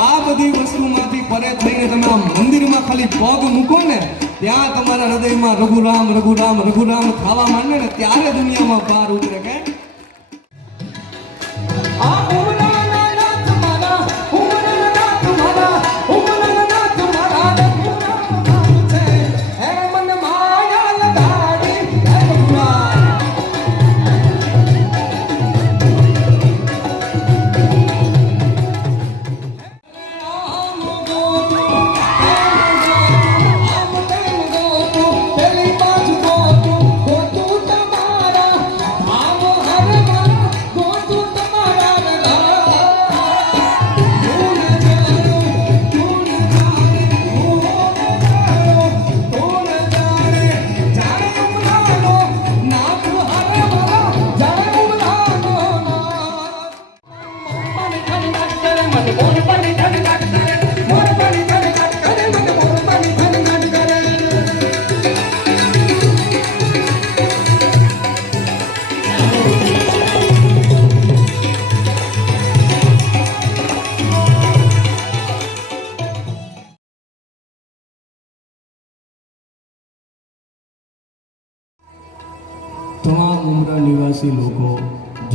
આ બધી વસ્તુમાંથી પરે થઈને તમે આ મંદિરમાં ખાલી પગ મૂકો ને, ત્યાં તમારા હૃદયમાં રઘુરામ રઘુરામ રઘુરામ ખાવા માંડે ને ત્યારે દુનિયામાં બહાર ઉતરે, કે?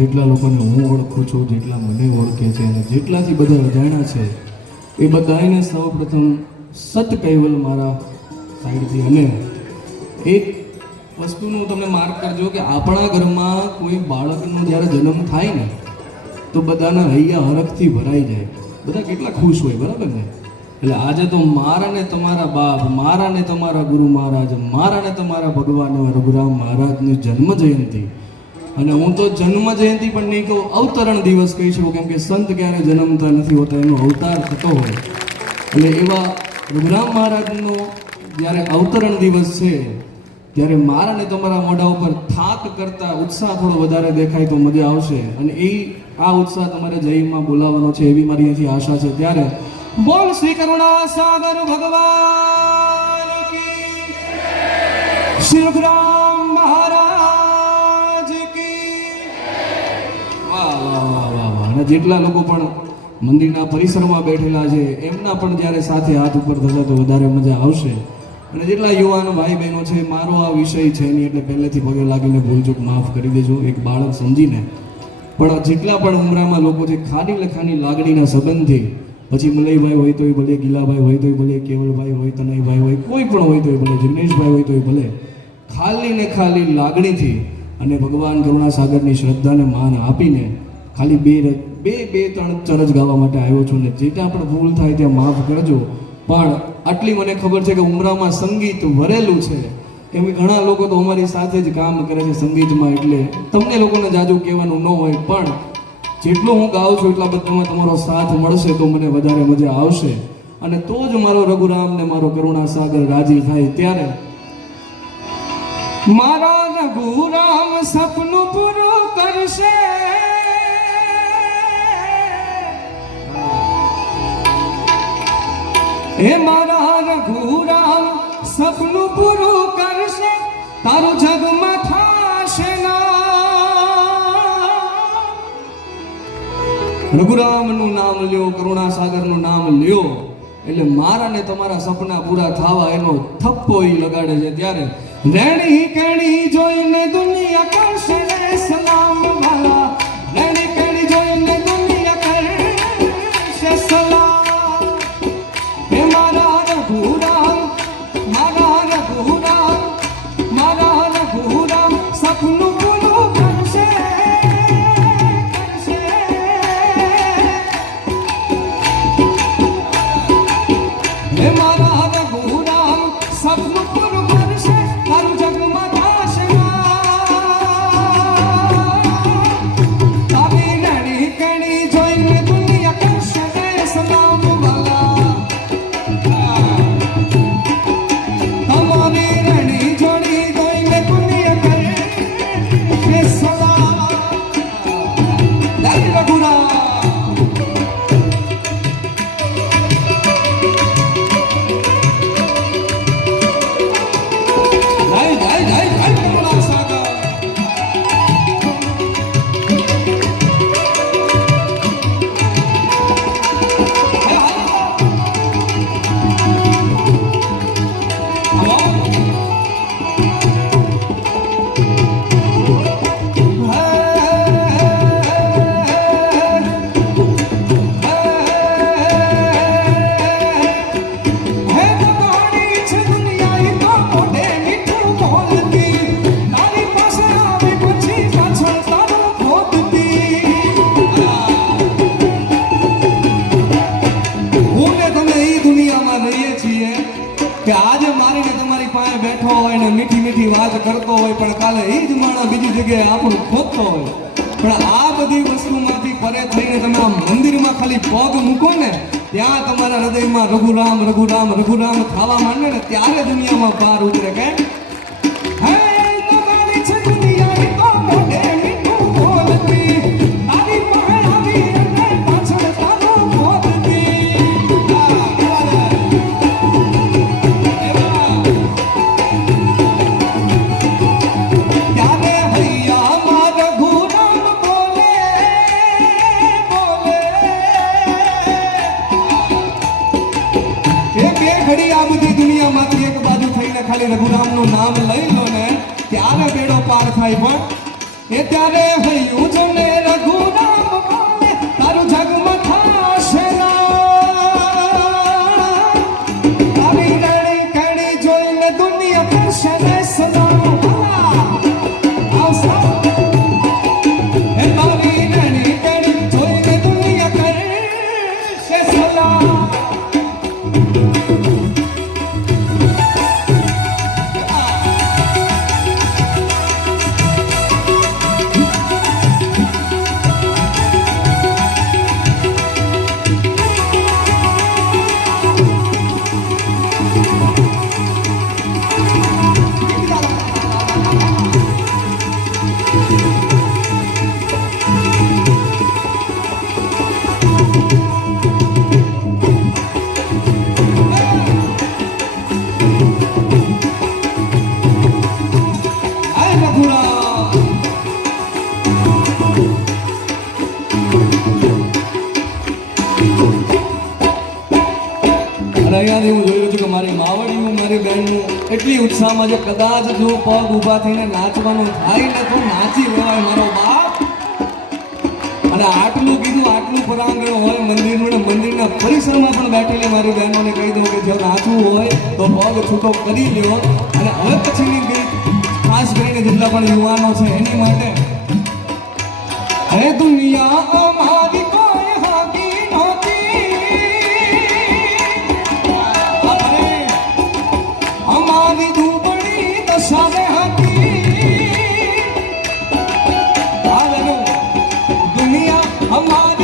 જેટલા લોકોને હું ઓળખું છું, જેટલા મને ઓળખે છે અને જેટલાથી બધા અજાણ્યા છે, એ બધાને સૌપ્રથમ સત કૈવલ મારા સાઈડથી. અને એક વસ્તુનું તમે માર્ક કરજો કે આપણા ઘરમાં કોઈ બાળકનો જ્યારે જન્મ થાય ને, તો બધાના હૈયા હરખથી ભરાઈ જાય. બધા કેટલા ખુશ હોય, બરાબર ને? એટલે આજે તો મારા ને તમારા બાપ મારા ને તમારા ગુરુ મહારાજ મારા ને તમારા ભગવાન રઘુરામ મહારાજની જન્મ જયંતિ અને હું તો જન્મ જયંતિ પણ નહીં કહું, અવતરણ દિવસ કહી શકું, કેમ કે સંત ક્યારે જન્મતા નથી હોતા, એનો અવતાર થતો હોય. એટલે એવા રઘુરામ મહારાજનો જ્યારે અવતરણ દિવસ છે, ત્યારે મારા ને તમારા મોઢા ઉપર થાક કરતા ઉત્સાહ થોડો વધારે દેખાય તો મજા આવશે. અને એ આ ઉત્સાહ તમારે જયમાં બોલાવવાનો છે એવી મારી અહીંથી આશા છે. ત્યારે બોલ શ્રી કરુણા સાગર ભગવાન શ્રી રઘુરામ મહારાજ જેટલા લોકો પણ મંદિરના પરિસરમાં બેઠેલા છે, એમના પણ જ્યારે સાથે હાથ ઉપર થશે તો વધારે મજા આવશે. અને જેટલા યુવાન ભાઈ બહેનો છે, મારો આ વિષય છે એની એટલે પહેલેથી પગે લાગીને ભૂલચૂક માફ કરી દેજો, એક બાળક સમજીને. પણ જેટલા પણ ઉમરામાં લોકો છે ખાલી લખાની લાગણીના સંબંધથી, પછી મલયભાઈ હોય તોય ભલે, ગીલાભાઈ હોય તોય ભલે, કેવલભાઈ હોય, તનયભાઈ હોય, કોઈ પણ હોય તોય ભલે, જિગ્નેશભાઈ હોય તોય ભલે, ખાલી ને ખાલી લાગણીથી અને ભગવાન કરુણાસાગરની શ્રદ્ધાને માન આપીને ખાલી બે બે બે, ત્રણ ચરજ ગાવા માટે આવ્યો છું ને જેટા પણ ભૂલ થાય ત્યાં માફ કરજો. પણ આટલી મને ખબર છે કે ઉમરામાં સંગીત ભરેલું છે. કેમ કે ઘણા લોકો તો અમારી સાથે જ કામ કરે છે સંગીતમાં એટલે તમને લોકોને જાજુ કહેવાનું ન હોય, પણ જેટલું હું ગાઉં છું એટલા બધામાં તમારો સાથ મળશે તો મને વધારે મજા આવશે. અને તો જ મારો રઘુરામ ને મારો કરુણા સાગર રાજી થાય ત્યારે મારા રઘુરામ સપનું પૂરું કરશે. હે મારા રઘુરામ સપનું પૂરું કરશે, તારું જગમાં થાશે રઘુરામનું નામ લ્યો, કરુણાસાગરનું નામ લ્યો, એટલે મારા ને તમારા સપના પૂરા થવા એનો થપ્પો લગાડે છે ત્યારે, રેણી કેણી જોઈને દુનિયા કરશે સલામ. કિસ્સામાં જે કદાચ જો પગ ઊભા થઈને નાચવાનું થાય ને તો નાચી લેવાય મારો બાપ. અને આટલું કીધું, આટલું પરાંગણ હોય મંદિરનું ને મંદિરના પરિસરમાં પણ બેઠેલી મારી બહેનોને કહી દઉં કે જો નાચવું હોય તો પગ છૂટો કરી લ્યો. અને હવે પછીની ગીત ખાસ કરીને જેટલા પણ યુવાનો છે એની માટે, હે દુનિયા અમારી દુનિયા અમારી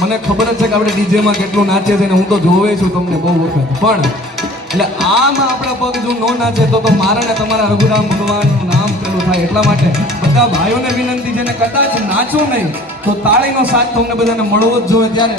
મને ખબર જ છે કે આપણે ડીજેમાં કેટલું નાચે છે ને હું તો જોવે છું તમને બહુ વખત. પણ એટલે આમાં આપણા પગ જો ન નાચે તો મારાને તમારા રઘુરામ ભગવાનનું નામ પેલું થાય એટલા માટે બધા ભાઈઓને વિનંતી છે કદાચ નાચો નહીં તો તાળીનો સાથ તમને બધાને મળવો જ જોઈએ ત્યારે.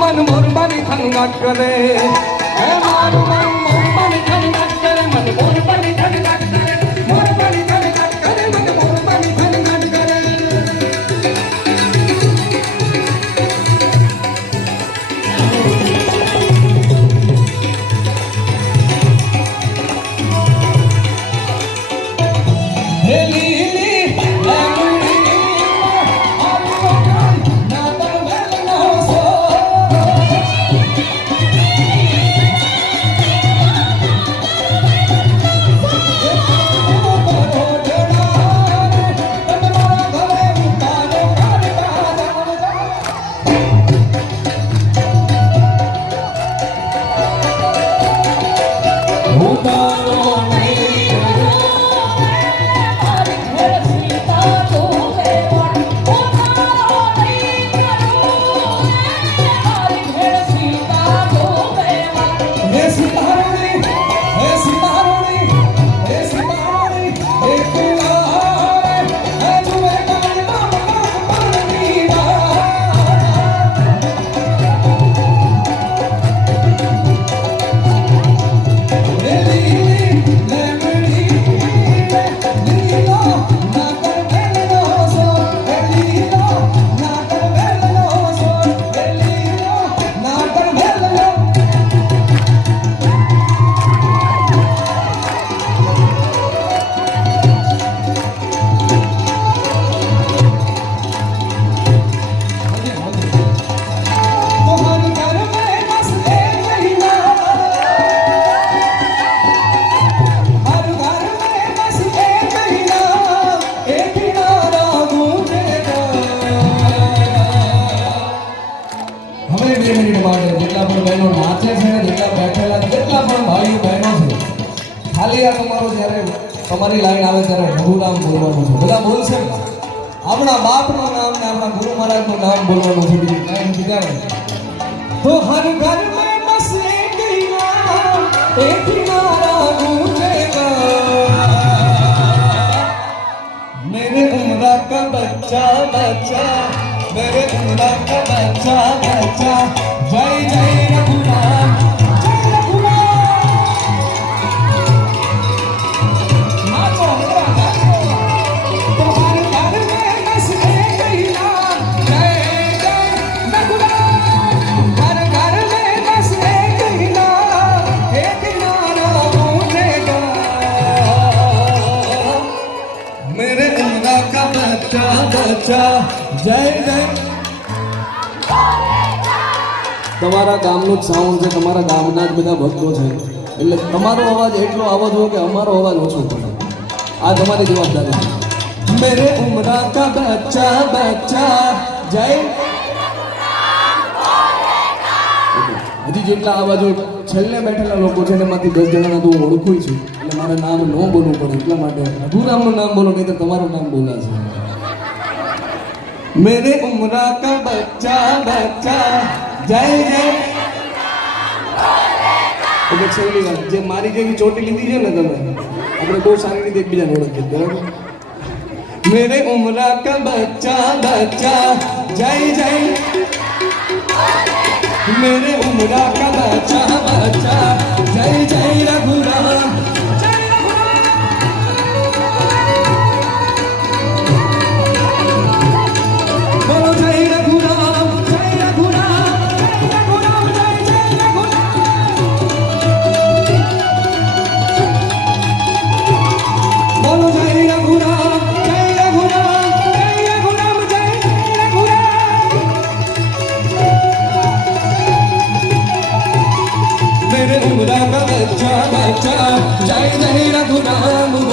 મારું મન મોર બાની ખન ગાટ કરે હે મારું તમારી લાઈન આવે ત્યારે ભગુરામ બોલવાનું છે બધા બોલશે ને? આપણા બાપનું નામ ને આપણા ગુરુ મહારાજનું નામ બોલવાનું છે બીજું કાંઈ નથી ત્યારે तो हर घर में बस एक ही नाम एक ही नारा गूंजेगा मेरे उम्र का बच्चा बच्चा मेरे उम्र का बच्चा बच्चा जय जय रघुराम તમારા ગામનું જ સાઉન્ડ છે, તમારા ગામના જ બધા ભક્તો છે. એટલે તમારો અવાજ એટલો આવો જોઈએ કે અમારો અવાજ ઓછો પડે. આ તમારી જવાબદારી છે. મેરે ઉમરા કા બચ્ચા બચ્ચા, જય. હજી જેટલા આ છેલ્લે બેઠેલા લોકો છે, એમાંથી દસ જણાના તો ઓળખું છું. એટલે મારે નામ ન બોલવું પડે, એટલા માટે અધૂરામનું નામ બોલો, નહીં તો તમારું નામ બોલાશે. મેરે ઉમરા કા બચ્ચા બચ્ચા जय जय એટલે છેલ્લી વાત જે મારી જેવી ચોટી લીધી છે ને તમે આપણે બહુ સારી રીતે એકબીજાને ઓળખીએ બરાબર મેરે ઉમ્ર કા બચ્ચા બચ્ચા જય જય मेरे उम्र का बच्चा बच्चा जय जय रघुराम Nunca